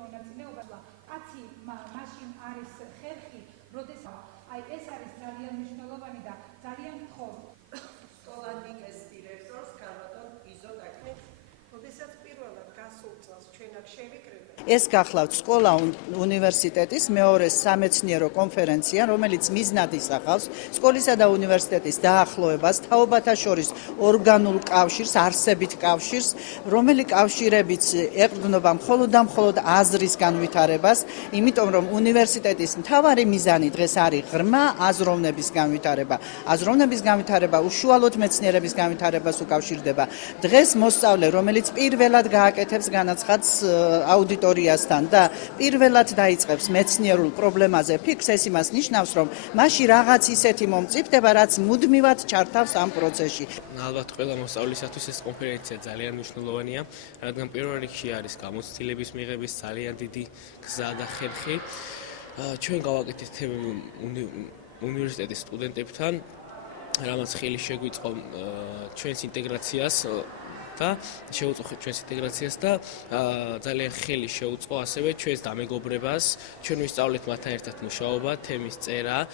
მონაწილეობა. კაცი მაშინ არის ხერხი, როდესაც აი ეს არის ძალიან მნიშვნელოვანი და ძალიან გთხოვ. სკოლადიკის დირექტორს განვადონ იზოტაკნით, როდესაც პირველად გასულ წელს ჩვენ აქ შევიკრიბეთ. ეს გახლავთ სკოლა უნივერსიტეტის მეორე სამეცნიერო კონფერენცია, რომელიც მიზნად ისახავს სკოლისა და უნივერსიტეტის დაახლოებას, თაობათა შორის ორგანულ კავშირს, არსებით კავშირს, რომელი კავშირებიც ეყრდნობა მხოლოდ და მხოლოდ აზრის განვითარებას, იმიტომ რომ უნივერსიტეტის მთავარი მიზანი დღეს არის ღრმა აზროვნების განვითარება. აზროვნების განვითარება უშუალოდ მეცნიერების განვითარებას უკავშირდება. დღეს მოსწავლე, რომელიც პირველად გააკეთებს განაცხადს აუდიტორიასთან და პირველად დაიწყებს მეცნიერულ პრობლემაზე ფიქრს, ეს იმას ნიშნავს, რომ მასში რაღაც ისეთი მომწიფდება, რაც მუდმივად ჩართავს ამ პროცესში. ალბათ ყველა მოსწავლისათვის ეს კონფერენცია ძალიან მნიშვნელოვანია, რადგან პირველ რიგში არის გამოცდილების მიღების ძალიან დიდი გზა და ხერხი. ჩვენ გავაკეთეთ უნივერსიტეტის სტუდენტებთან, რამაც ხელი შეგვიწყო ჩვენს ინტეგრაციას და შეუწყო ჩვენს ინტეგრაციას და ძალიან ხელი შეუწყო ასევე ჩვენს დამეგობრებას, ჩვენ ვისწავლეთ მათთან ერთად მუშაობა, თემის წერა.